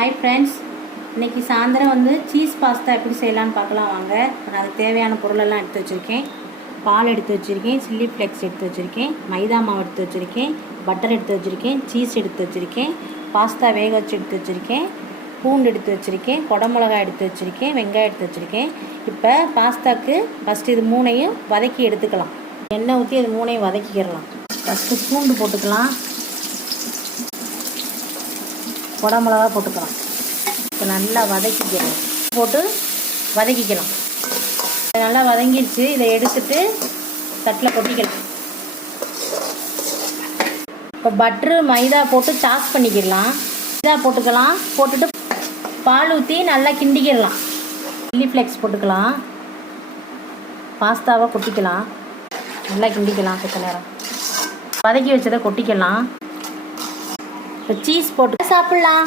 Hi friends, இன்றைக்கி சாயந்தரம் cheese pasta எப்படி செய்யலான்னு பார்க்கலாம் வாங்க. நான் அதுக்கு தேவையான பொருளெல்லாம் எடுத்து வச்சுருக்கேன். பால் எடுத்து வச்சுருக்கேன், சில்லி ஃப்ளேக்ஸ் எடுத்து வச்சுருக்கேன், மைதா மாவு எடுத்து வச்சுருக்கேன், பட்டர் எடுத்து வச்சுருக்கேன், சீஸ் எடுத்து வச்சுருக்கேன், பாஸ்தா வேக வச்சு எடுத்து வச்சுருக்கேன், பூண்டு எடுத்து வச்சுருக்கேன், குடமிளகாய் எடுத்து வச்சுருக்கேன், வெங்காயம் எடுத்து வச்சுருக்கேன். இப்போ பாஸ்தாவுக்கு ஃபஸ்ட்டு இது மூணையும் வதக்கி எடுத்துக்கலாம். எண்ணெய் ஊற்றி இது மூணையும் வதக்கிக்கிறலாம். ஃபஸ்ட்டு பூண்டு போட்டுக்கலாம், குடமிளகா போட்டுக்கலாம். இப்போ நல்லா வதக்கிக்கலாம், போட்டு வதக்கிக்கலாம். நல்லா வதங்கிடுச்சு. இதை எடுத்துட்டு தட்டில் கொட்டிக்கலாம். இப்போ பட்ரு மைதா போட்டு சாஸ் பண்ணிக்கிடலாம். மைதா போட்டுக்கலாம். போட்டுட்டு பால் ஊற்றி நல்லா கிண்டிக்கிடலாம். சில்லி ஃப்ளேக்ஸ் போட்டுக்கலாம். பாஸ்தாவை கொட்டிக்கலாம். நல்லா கிண்டிக்கலாம். கொஞ்ச நேரம் வதக்கி வச்சதை கொட்டிக்கலாம். இப்போ சீஸ் போட்டு சாப்பிட்லாம்.